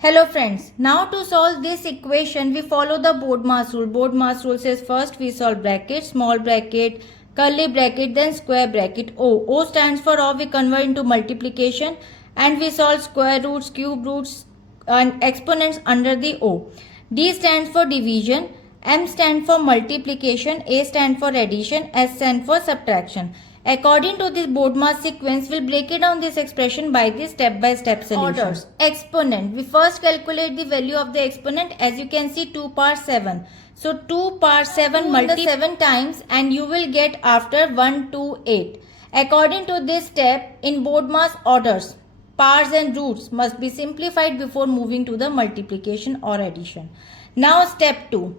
Hello friends, now to solve this equation we follow the BODMAS rule. BODMAS rule says first we solve bracket, small bracket, curly bracket, then square bracket O. O stands for O, we convert into multiplication and we solve square roots, cube roots and exponents under the O. D stands for division, M stands for multiplication, A stands for addition, S stands for subtraction. According to this BODMAS sequence, we'll break it down this expression by the step-by-step solution. Orders. Exponent. We first calculate the value of the exponent. As you can see, 2 power 7. So 2 power 7 multiply 7 times and you will get after 1, 2, 8. According to this step, in BODMAS orders, powers and roots must be simplified before moving to the multiplication or addition. Now step 2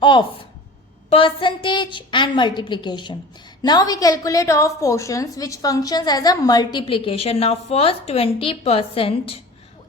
of percentage and multiplication. Now we calculate of portions which functions as a multiplication. Now first 20%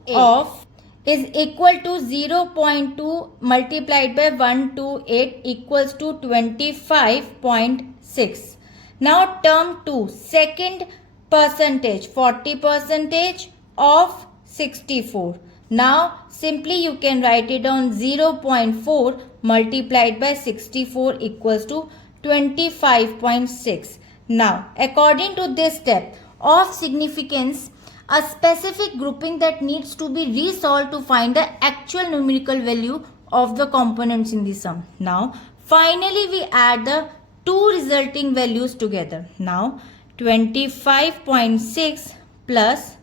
of is equal to 0.2 multiplied by 128 equals to 25.6. Now term 2, second percentage, 40% of 64. Now simply you can write it down, 0.4 multiplied by 64 equals to 25.6. Now according to this step of significance, a specific grouping that needs to be resolved to find the actual numerical value of the components in the sum. Now finally we add the two resulting values together. Now 25.6 plus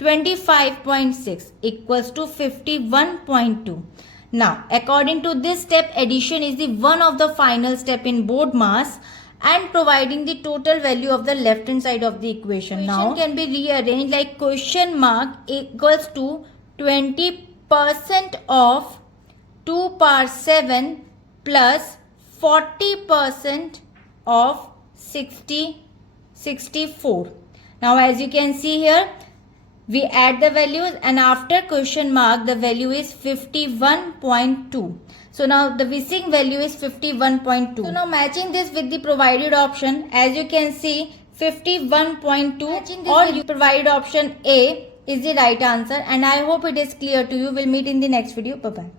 25.6 equals to 51.2. Now, according to this step, addition is the one of the final step in BODMAS and providing the total value of the left hand side of the equation. Now, can be rearranged like question mark equals to 20% of 2 power 7 plus 40% of 64. Now, as you can see here, we add the values and after question mark the value is 51.2. So now the missing value is 51.2. So now matching this with the provided option, as you can see 51.2 or you provided option A is the right answer, and I hope it is clear to you. We'll meet in the next video. Bye bye.